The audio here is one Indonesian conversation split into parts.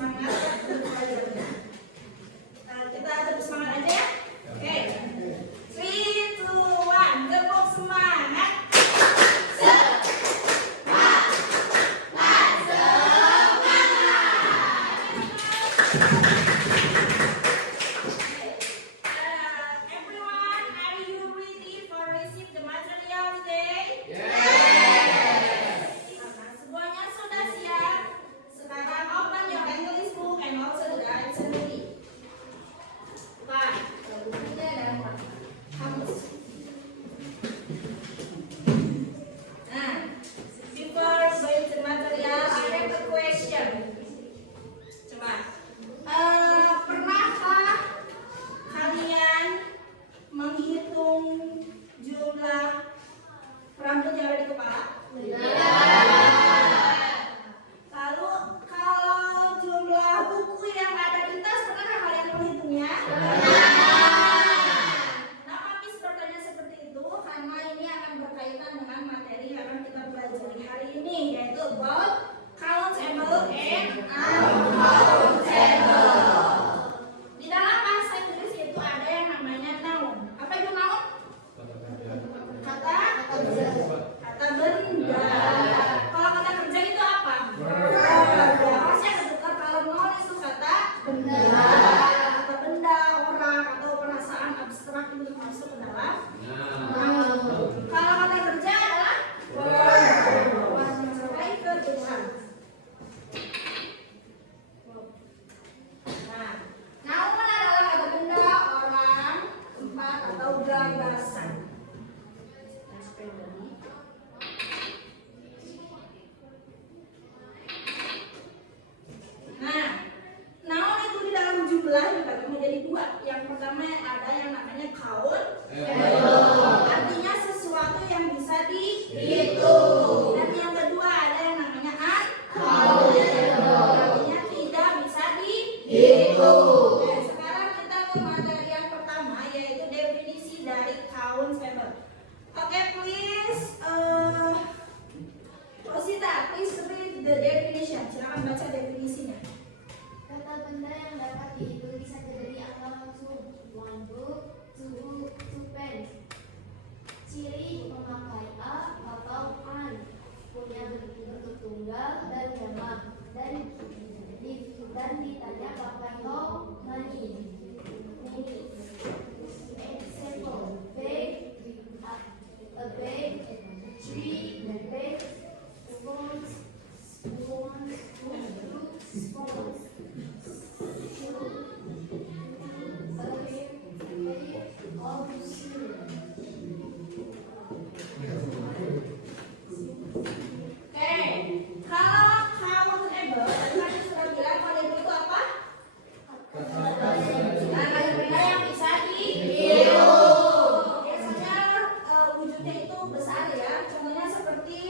semangat untuk belajarnya. Nah, kita tetap semangat aja ya. Oke. 3, 2, 1, tepuk semangat. Everyone, are you ready for receive the material today? Nah, semuanya sudah siap. Sekarang open your English book and also the dictionary. Buka, bukunya dan kamus. Nah, before going to material, I have a question. Coba, pernahkah kalian menghitung jumlah rambut yang ada di kepala? Lalu kalau jumlah buku yang ada di tas, pernahkah kalian menghitungnya? Kenapa Miss bertanya seperti itu? Karena ini akan berkaitan dengan materi yang akan kita pelajari hari ini, yaitu about countable and uncountable. Di dalam bahasa Inggris itu ada yang namanya noun. Apa itu noun? Kata benda. Kalau kata kerja itu apa? Ya, pasti akan tukar. Kalau noun itu kata benda. Kata benda, orang atau perasaan abstrak itu masuk ke dalam noun. Kalau kata kerja adalah verb. Mencapai ketujuan. Nah, noun adalah kata benda, orang, tempat atau gagasan. Nah, noun itu di dalam jumlah dibagi menjadi dua. Yang pertama ada yang namanya countable, artinya sesuatu yang bisa dihitung. Dan yang kedua ada yang namanya uncountable, artinya tidak bisa dihitung. Oke, sekarang kita ke materi yang pertama, yaitu definisi dari countable. Oke, please, Rosita, please read the definition. Silakan baca definisinya. Kata benda yang dapat dihitung bisa terdiri antara one book, two pens. Ciri memakai a atau an, punya bentuk tunggal dan jamak, dan ditanya pakai how many. Example: bag, a bag, tree, bag, spoons, spoons. Oke, kalau countable, tadi sudah bilang kalau itu apa? Nah, kata benda yang bisa dihitung. Biasanya wujudnya itu besar ya. Contohnya seperti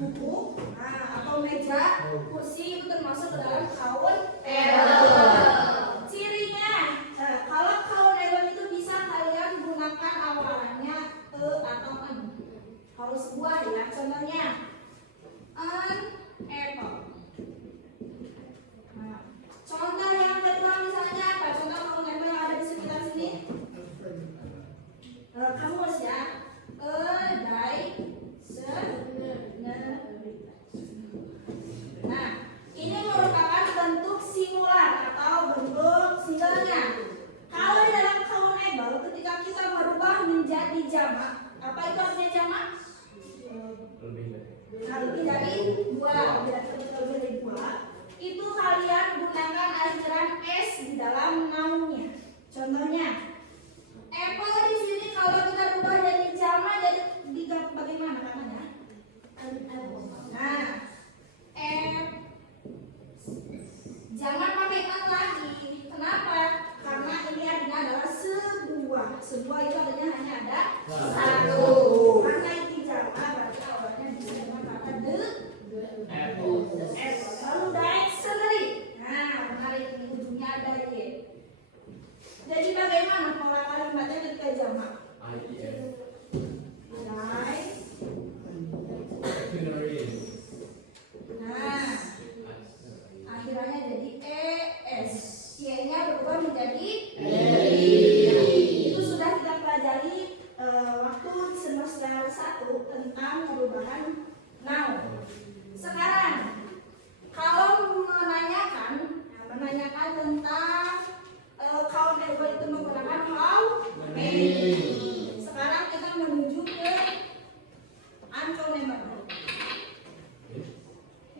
buku, atau meja, kursi itu termasuk ke dalam countable. Cirinya, kalau countable itu bisa kalian gunakan awalannya atau an. Harus buah ya. Contohnya an apple. Nah, contoh yang kedua misalnya apa? Contoh countable yang ada di sekitar sini. Kamus ya. Nah, ini merupakan bentuk singular atau bentuk singlenya. Kalau di dalam countable, ketika kita merubah menjadi jamak, apa itu artinya jamak? Lebih dari dua. Lebih dari dua. Itu kalian gunakan akhiran s di dalam nounnya. Contohnya, apple di sini kalau kita rubah jadi jamak, jadi bagaimana katanya? Nah, jangan pakai an lagi. Kenapa? Karena ini artinya adalah sebuah. Sebuah itu artinya hanya ada satu. Karena ini jamak, berarti awalnya bisa dengan kata the apple. Lalu dictionary. Nah, menarik ini ujungnya ada y. Jadi bagaimana pola kalimatnya ketika jamak? Nah, akhirannya jadi kelas 1 tentang perubahan noun. Sekarang kalau menanyakan tentang countable itu menggunakan how many. Sekarang kita menuju ke uncountable.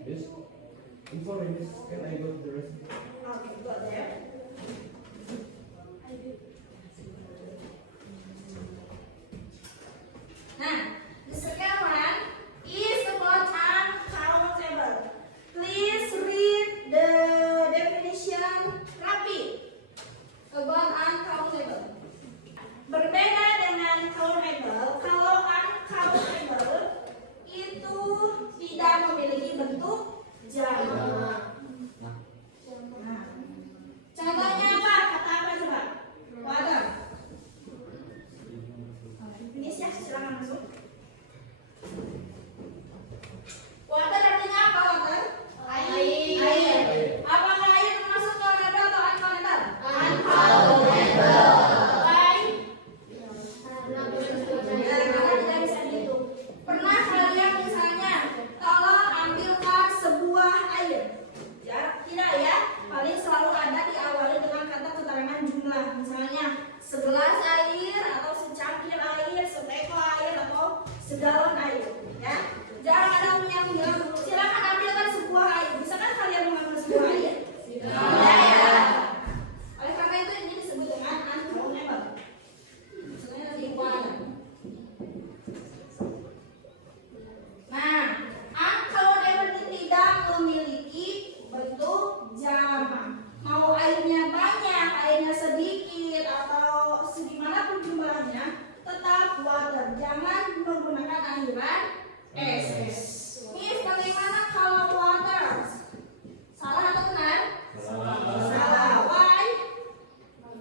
Yes. Before this, can I go to the rest? Okay, go there. Nah, the second one is about uncountable. Please read the definition rapid about uncountable. Berbeda dengan countable, kalau uncountable itu tidak memiliki bentuk jamak. Nah, contohnya apa? Kata apa coba? Water. Finish ya, silakan masuk. Water artinya apa? Water? Air. Apakah air termasuk countable atau uncountable? Uncountable. Why? Ya, karena tidak bisa dihitung. Pernah kalian misalnya tolong ambilkan sebuah air? Ya, tidak ya. Paling selalu ada diawali dengan kata keterangan jumlah. Misalnya segelas air atau secangkir air, seteko air atau segalon air. Ya, jarang ada yang bilang silakan ambilkan sebuah air. Bisa kan kalian mengambil sebuah air? Ya. Oleh karena itu ini disebut dengan uncountable. Misalnya nanti iguana. Nah, uncountable ini tidak memiliki bentuk jamak. Mau airnya banyak, airnya sedikit, atau segimanapun jumlahnya, tetap water. Jangan menggunakan airan es. Miss, bagaimana kalau water? Salah atau benar? Salah. Why?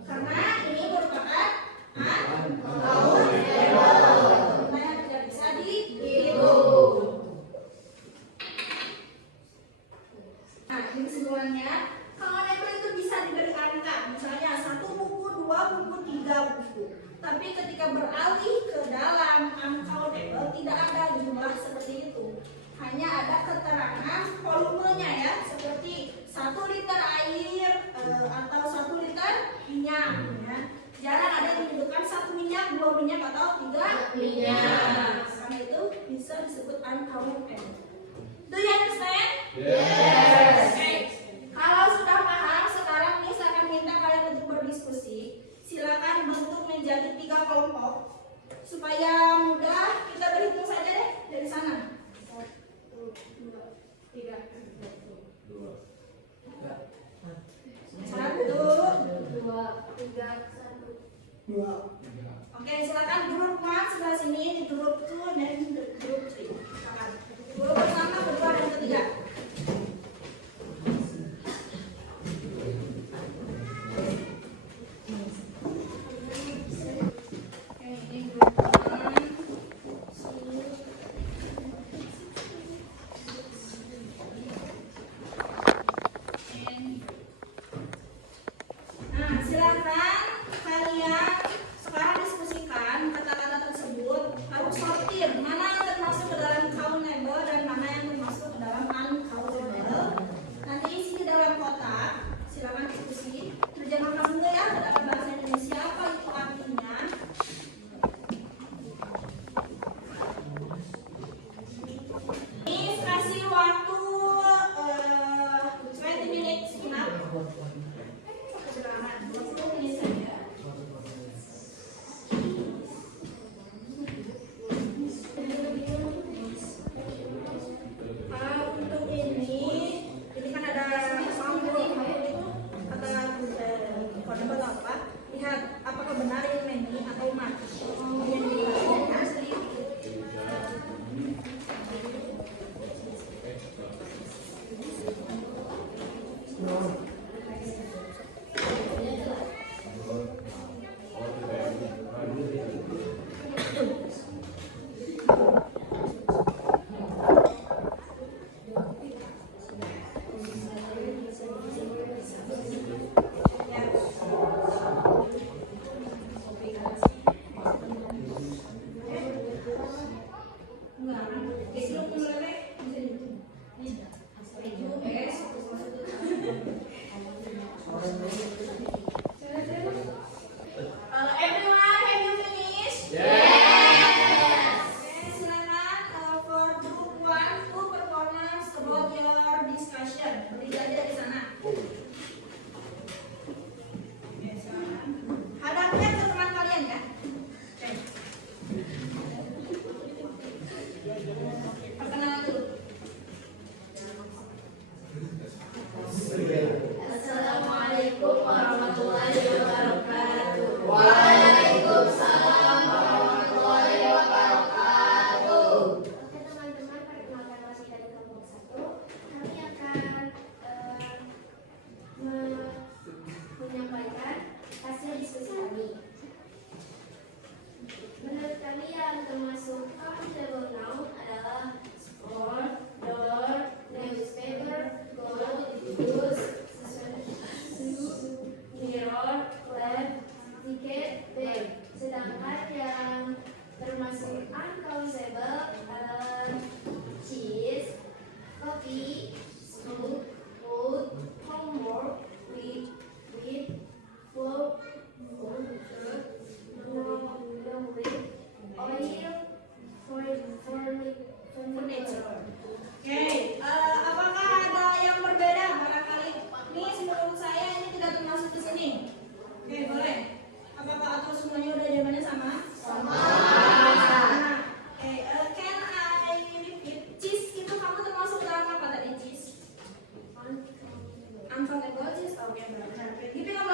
Karena ini merupakan uncountable. Nah, tidak bisa dihitung. Nah, ini kesimpulannya, countable itu bisa diberi angka, misalnya 1 buku, 2 buku, 3 buku. Tapi ketika beralih ke dalam uncountable tidak ada jumlah seperti itu. Hanya ada keterangan volumenya ya, seperti 1 liter air atau 1 liter minyak. Ya. Jarang ada yang menyebutkan 1 minyak, 2 minyak atau 3 minyak. Karena itu bisa disebut uncountable. Do you understand? Yes. Okay. Kalau sudah paham, sekarang Miss akan minta kalian untuk berdiskusi. Silakan bentuk menjadi 3 kelompok supaya mudah. Kita berhitung saja deh dari sana. 1, 2, 3. 1, 2, 3, 1. Oke, silakan grup 1 sebelah sini, di grup 2 dan grup 3. Silakan. Grup pertama, kedua, dan ketiga. Nah, silakan kalian sekarang diskusikan kata-kata tersebut. Harus sortir mana yang termasuk ke dalam countable dan mana yang termasuk ke dalam uncountable. Nanti isi di dalam kotak. Silakan diskusi. Terjemahkan dulu ya ke dalam bahasa Indonesia apa itu artinya. Ini kasih waktu 20 minutes enough. Silakan 20 menit saja. Untuk ini kan ada mampu itu kata countable apa? Lihat apakah benar ini many atau much. Kemudian dibahasnya. warahmatullahi wabarakatuh. Waalaikumsalam warahmatullahi wabarakatuh. Oke teman-teman, perkenalkan masih dari kelompok 1. Kami akan menyampaikan hasil diskusi kami. Menurut kalian termasuk countable noun adalah sport, door, newspaper, gold, bus, shoe, mirror, lamp, tiket, bag. Sedangkan yang termasuk uncountable adalah cheese, coffee, smoke, food, homework, weed, food, furniture. Oke, apakah ada yang berbeda barangkali? Ini menurut saya ini tidak termasuk di sini. Oke, boleh. Apakah atau semuanya udah jawabannya sama? Sama. Oke, can I repeat? Cheese itu kamu termasuk dalam apa tadi cheese? Uncountable cheese. Oke, benar. Gitu kamu